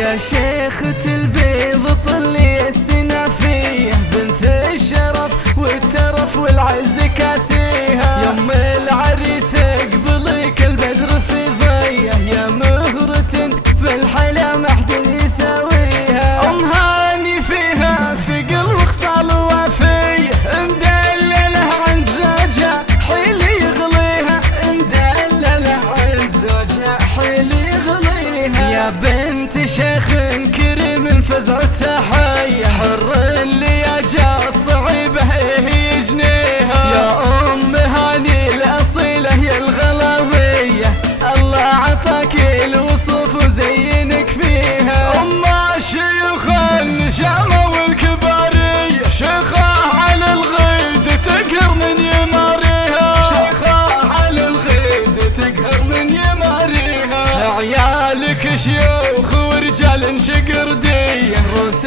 يا شيخة البيض طلي السنافية، بنت الشرف والترف والعز كاسيها. يم العريس اقبلك البدر في ضيه، يا مهرة بالحلا ما حد يساويها. ام هاني فيها ثقل وخصال وافية، مدلله عند زوجها حيل يغليها، مدلله عند زوجها حيل يغليها. يا بنت شيخ كريم فزع التحية، حر اللي جا الصعيبة يجنيها. يا ام هاني الاصيلة يا الغلاوية، الله عطاك الوصف وزينك فيها. ام شيوخ النشامة والكبارية، شيخة على الغيد تقهر من يماريها، شيخة على الغيد تقهر من يماريها. عيالك شيوخ ورجال شقردية، روس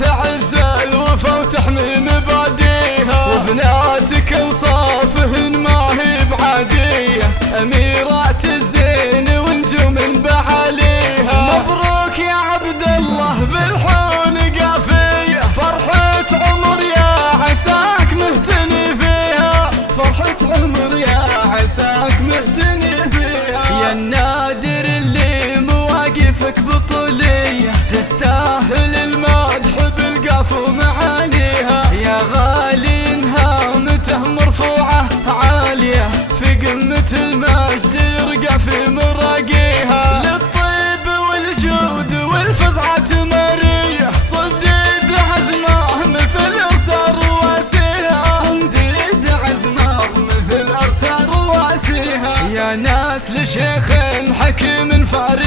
تعز الوفا وتحمي مباديها. وبناتك اوصافهن ما هي بعادية، اميرات الزين ونجوم بعاليها. مبروك يا عبد الله بالحول قافية، فرحة عمر يا عساك مهتني فيها، فرحة عمر يا عساك مهتني فيها. يا النادر اللي مواقفك بطولية، تستاهل المدح بالقاف ومعانيها. يا غالي هامته مرفوعة عالية، في قمة المجد يرقى في مراقيها. للطيب والجود والفزعة مرية، صديد عزمه مثل ارسال رواسيها، صديد عزمه مثل ارسال رواسيها. يا ناس لشيخ حكيم فارس